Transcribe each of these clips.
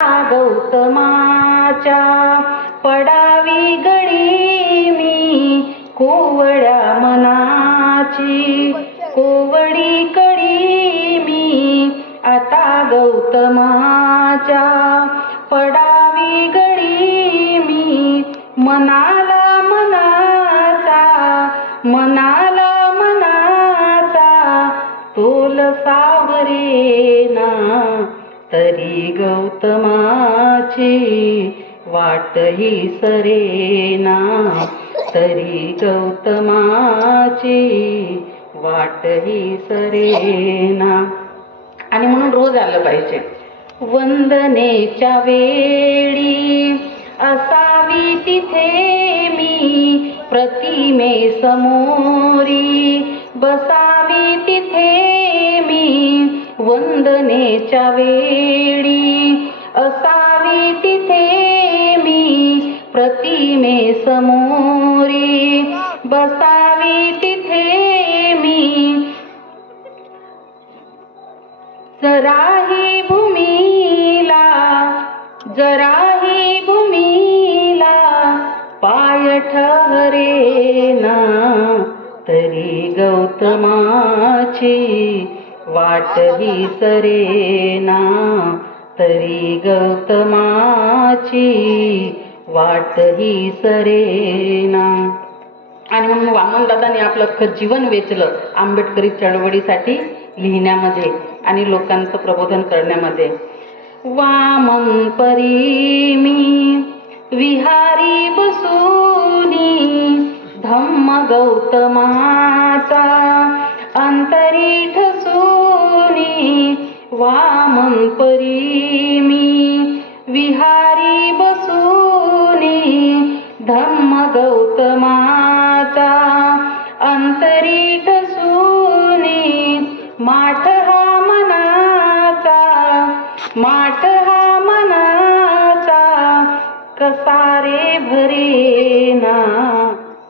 गौतमाच्या पडावी गडी मी कोवळ्या मनाची कोवडी कडी मी आता गौतमाच्या पडावी गडी मी मनाला तोल सावरेना तरी गौतमाची वाट ही सरेना तरी गौतमाची वाट ही सरेना. आणि म्हणून रोज आलं पाहिजे. वंदनेच्या वेळी असावी तिथे मी प्रतिमे समोरी बसावी तिथे मी वंदनेच्या वेळी असावी तिथे मी प्रतिमे समोरी बसावी तिथे मी जराही भूमीला पाय ठहरेना तरी गौतमाची वाट ही सरेना तरी गौतमाची वाट ही सरेना. आणि म्हणून वामनदादांनी आपलं अख्खं जीवन वेचलं आंबेडकरी चळवळीसाठी लिहिण्यामध्ये आणि लोकांचं प्रबोधन करण्यामध्ये. वामन परी मी विहारी बसूनी धम्म गौतमाचा अंतरी ठसूनी वामन परी मी विहारी बसूनी धम्म गौतमाचा अंतरी ठसूनी माठ हा मनाचा कसारे भरेना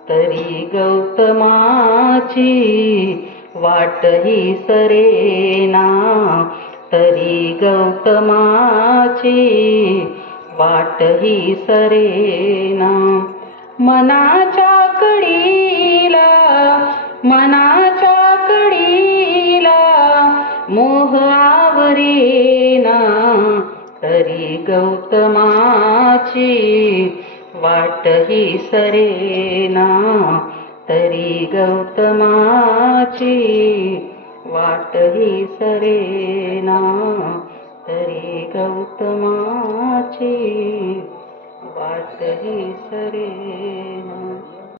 तरी गौतमाची वाट ही सरेना तरी गौतमाची वाट ही सरेना. मनाच्या कडीला मोह आवरेना तरी गौतमाची वाट ही सरेना तरी गौतमाची वाट ही सरेना तरी गौतमाची वाट ही सरेना.